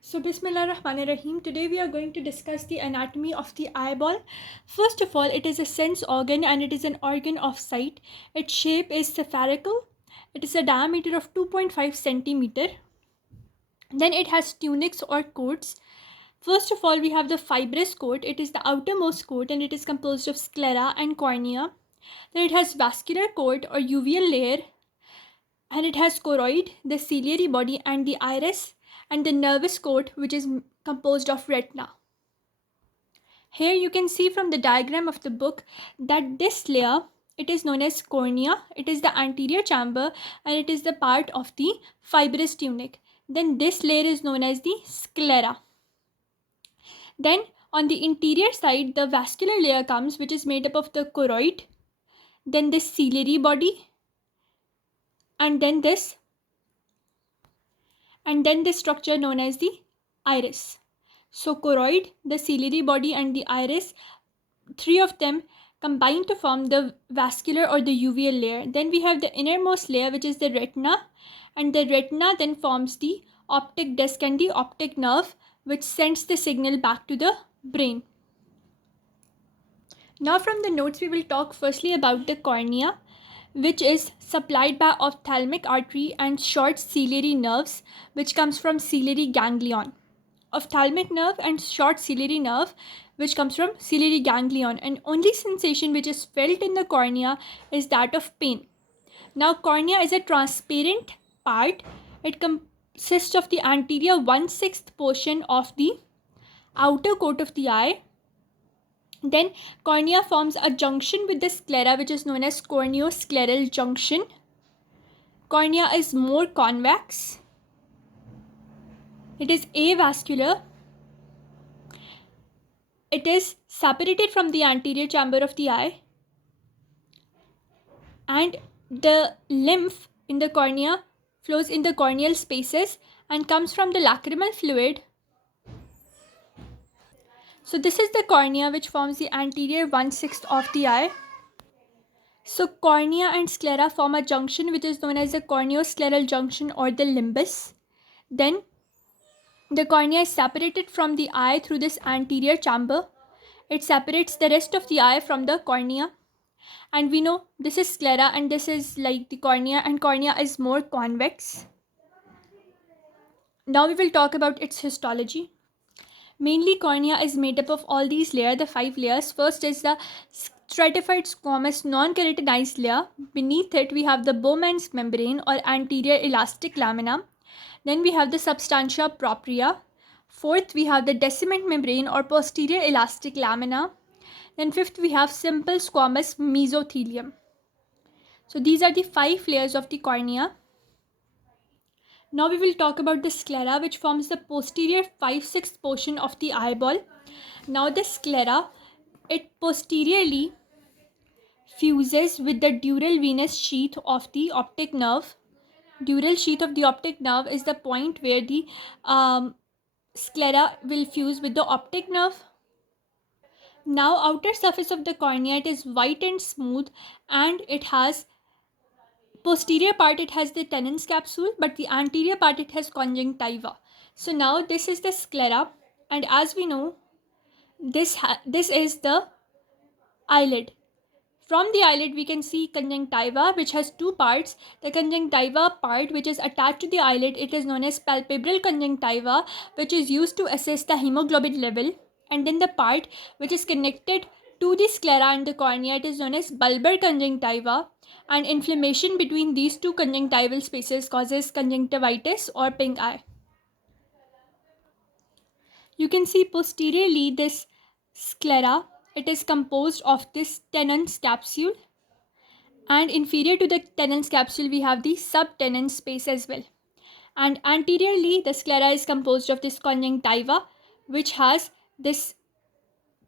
So, Bismillah Rahman Rahim. Today we are going to discuss the anatomy of the eyeball. First of all, it is a sense organ and it is an organ of sight. Its shape is spherical. It is a diameter of 2.5 centimeter. Then it has tunics or coats. First of all, we have the fibrous coat. It is the outermost coat and it is composed of sclera and cornea. Then it has vascular coat or uveal layer, and it has choroid, the ciliary body, and the iris, and the nervous coat, which is composed of retina. Here you can see from the diagram of the book that this layer, it is known as cornea. It is the anterior chamber and it is the part of the fibrous tunic. Then this layer is known as the sclera. Then on the interior side, the vascular layer comes, which is made up of the choroid, then this ciliary body, and then this structure known as the iris. So choroid, the ciliary body, and the iris, three of them combine to form the vascular or the uveal layer. Then we have the innermost layer, which is the retina, and the retina then forms the optic disc and the optic nerve, which sends the signal back to the brain. Now from the notes we will talk firstly about the cornea, which is supplied by ophthalmic artery and short ciliary nerves, which comes from ciliary ganglion. Ophthalmic nerve and short ciliary nerve, which comes from ciliary ganglion, and only sensation which is felt in the cornea is that of pain. Now cornea is a transparent part. It consists of the anterior 1/6 portion of the outer coat of the eye. Then cornea forms a junction with the sclera, which is known as corneoscleral junction. Cornea is more convex. It is avascular. It is separated from the anterior chamber of the eye. And the lymph in the cornea flows in the corneal spaces and comes from the lacrimal fluid. So this is the cornea, which forms the anterior 1/6 of the eye. So cornea and sclera form a junction which is known as the corneoscleral junction or the limbus. Then the cornea is separated from the eye through this anterior chamber. It separates the rest of the eye from the cornea. And we know this is sclera and this is like the cornea, and cornea is more convex. Now we will talk about its histology. Mainly cornea is made up of all these layers, the 5 layers. First is the stratified squamous non-keratinized layer. Beneath it we have the Bowman's membrane or anterior elastic lamina. Then we have the substantia propria. Fourth we have the descendant membrane or posterior elastic lamina. Then fifth we have simple squamous mesothelium. So these are the 5 layers of the cornea. Now we will talk about the sclera, which forms the posterior 5/6 portion of the eyeball. Now the sclera, it posteriorly fuses with the dural venous sheath of the optic nerve. Dural sheath of the optic nerve is the point where the sclera will fuse with the optic nerve. Now outer surface of the cornea, it is white and smooth, and it has posterior part, it has the Tennant's capsule, but the anterior part, it has conjunctiva. So now this is the sclera, and as we know, this is the eyelid. From the eyelid we can see conjunctiva, which has two parts. The conjunctiva part, which is attached to the eyelid, it is known as palpebral conjunctiva, which is used to assess the hemoglobin level. And then the part which is connected to the sclera and the cornea, it is known as bulbar conjunctiva, and inflammation between these two conjunctival spaces causes conjunctivitis or pink eye. You can see posteriorly this sclera, it is composed of this Tennant's capsule, and inferior to the Tennant's capsule we have the subtenon space as well. And anteriorly the sclera is composed of this conjunctiva, which has this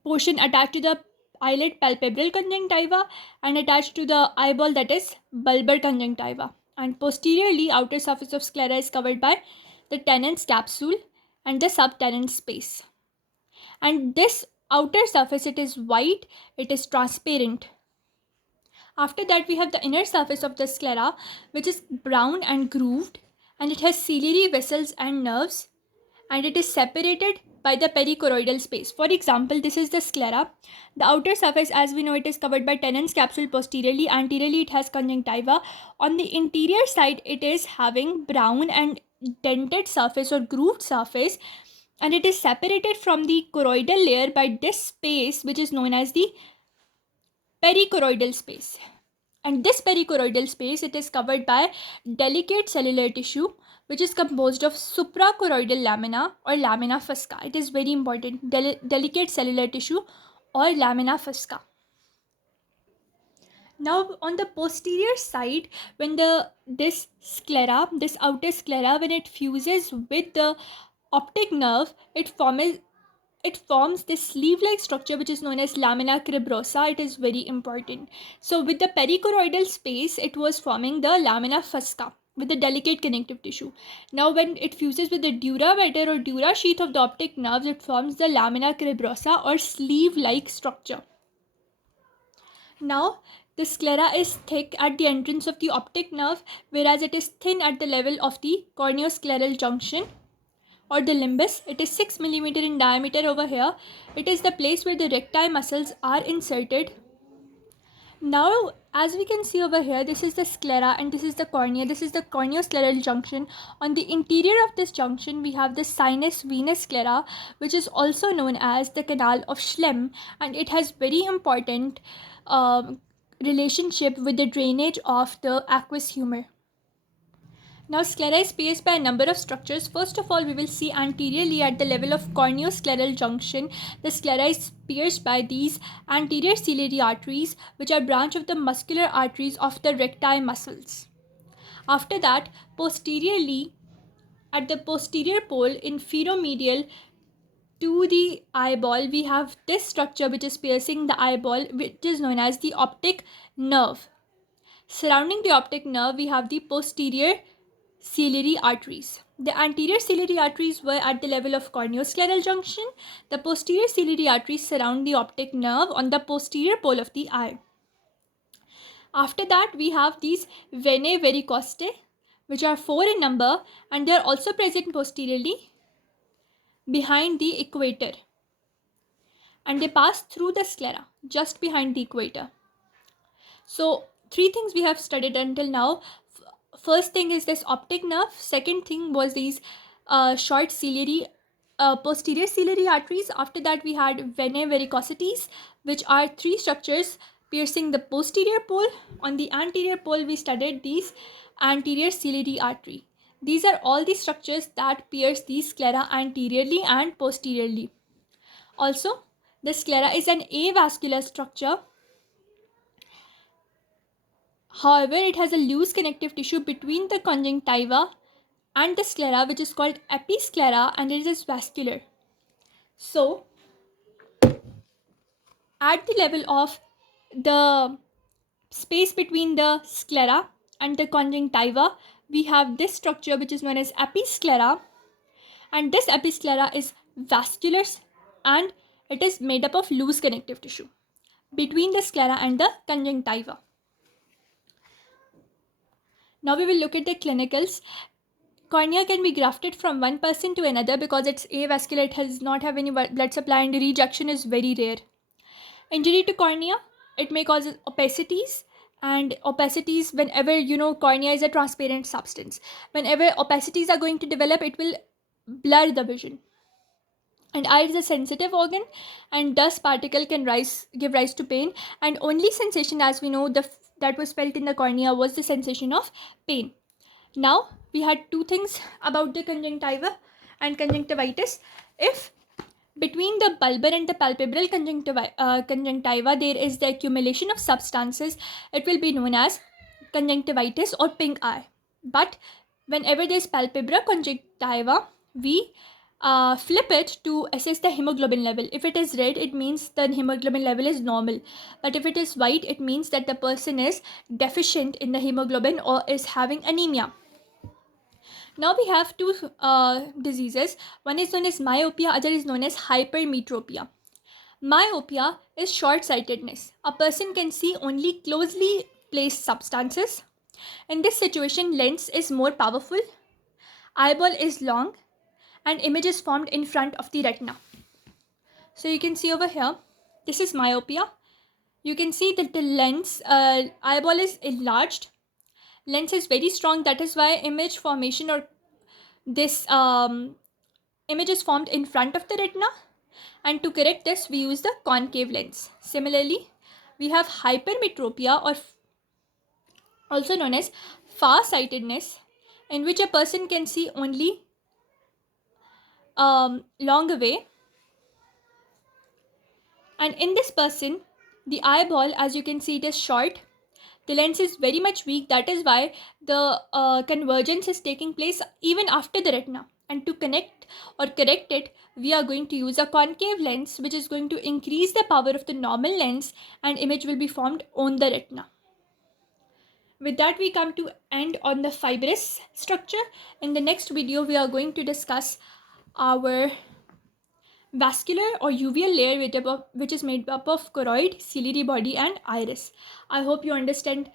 portion attached to the eyelid, palpebral conjunctiva, and attached to the eyeball, that is bulbar conjunctiva. And posteriorly outer surface of sclera is covered by the Tennant's capsule and the subtenon space. And this outer surface, it is white, it is transparent. After that we have the inner surface of the sclera, which is brown and grooved, and it has ciliary vessels and nerves, and it is separated by the perichoroidal space. For example, this is the sclera. The outer surface, as we know, it is covered by Tennant's capsule posteriorly. Anteriorly, it has conjunctiva. On the interior side, it is having brown and dented surface or grooved surface, and it is separated from the choroidal layer by this space, which is known as the perichoroidal space. And this perichoroidal space, it is covered by delicate cellular tissue, which is composed of suprachoroidal lamina or lamina fusca. It is very important, delicate cellular tissue or lamina fusca. Now on the posterior side, when this sclera, this outer sclera, when it fuses with the optic nerve, it forms this sleeve-like structure which is known as lamina cribrosa. It is very important. So with the perichoroidal space, it was forming the lamina fusca with the delicate connective tissue. Now when it fuses with the dura mater or dura sheath of the optic nerves, it forms the lamina cribrosa or sleeve-like structure. Now the sclera is thick at the entrance of the optic nerve, whereas it is thin at the level of the corneoscleral junction or the limbus. It is 6 mm in diameter over here. It is the place where the recti muscles are inserted. Now, as we can see over here, this is the sclera and this is the cornea. This is the corneoscleral junction. On the interior of this junction, we have the sinus venous sclera, which is also known as the canal of Schlemm, and it has very important relationship with the drainage of the aqueous humor. Now sclera is pierced by a number of structures. First of all, we will see anteriorly at the level of corneoscleral junction. The sclera is pierced by these anterior ciliary arteries, which are branch of the muscular arteries of the recti muscles. After that, posteriorly, at the posterior pole, inferomedial to the eyeball, we have this structure which is piercing the eyeball, which is known as the optic nerve. Surrounding the optic nerve, we have the posterior ciliary arteries. The anterior ciliary arteries were at the level of corneoscleral junction. The posterior ciliary arteries surround the optic nerve on the posterior pole of the eye. After that, we have these venae varicosae, which are 4 in number, and they are also present posteriorly behind the equator, and they pass through the sclera just behind the equator. So 3 things we have studied until now. First thing is this optic nerve. Second thing was these short ciliary posterior ciliary arteries. After that, we had venae varicosates, which are 3 structures piercing the posterior pole. On the anterior pole, we studied these anterior ciliary artery. These are all the structures that pierce the sclera anteriorly and posteriorly. Also, the sclera is an avascular structure. However, it has a loose connective tissue between the conjunctiva and the sclera, which is called episclera, and it is vascular. So, at the level of the space between the sclera and the conjunctiva, we have this structure which is known as episclera, and this episclera is vascular and it is made up of loose connective tissue between the sclera and the conjunctiva. Now we will look at the clinicals. Cornea can be grafted from one person to another because it's avascular, it does not have any blood supply, and rejection is very rare. Injury to cornea, it may cause opacities, and opacities, whenever cornea is a transparent substance, whenever opacities are going to develop, it will blur the vision. And eye is a sensitive organ, and dust particle can give rise to pain, and only sensation, as we know, that was felt in the cornea was the sensation of pain. Now we had 2 things about the conjunctiva and conjunctivitis. If between the bulbar and the palpebral conjunctiva there is the accumulation of substances, it will be known as conjunctivitis or pink eye. But whenever there is palpebral conjunctiva, we flip it to assess the hemoglobin level. If it is red, it means the hemoglobin level is normal. But if it is white, it means that the person is deficient in the hemoglobin or is having anemia. Now we have 2 diseases. One is known as myopia, other is known as hypermetropia. Myopia is short-sightedness. A person can see only closely placed substances. In this situation, lens is more powerful, eyeball is long, and image is formed in front of the retina. So you can see over here, this is myopia. You can see that the lens, eyeball is enlarged. Lens is very strong. That is why image formation or this image is formed in front of the retina. And to correct this, we use the concave lens. Similarly, we have hypermetropia, or also known as far-sightedness, in which a person can see only long away. And in this person, the eyeball, as you can see, it is short. The lens is very much weak. That is why the convergence is taking place even after the retina. And to connect or correct it, we are going to use a concave lens, which is going to increase the power of the normal lens, and image will be formed on the retina. With that, we come to end on the fibrous structure. In the next video, we are going to discuss our vascular or uveal layer, which is made up of choroid, ciliary body, and iris. I hope you understood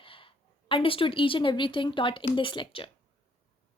each and everything taught in this lecture.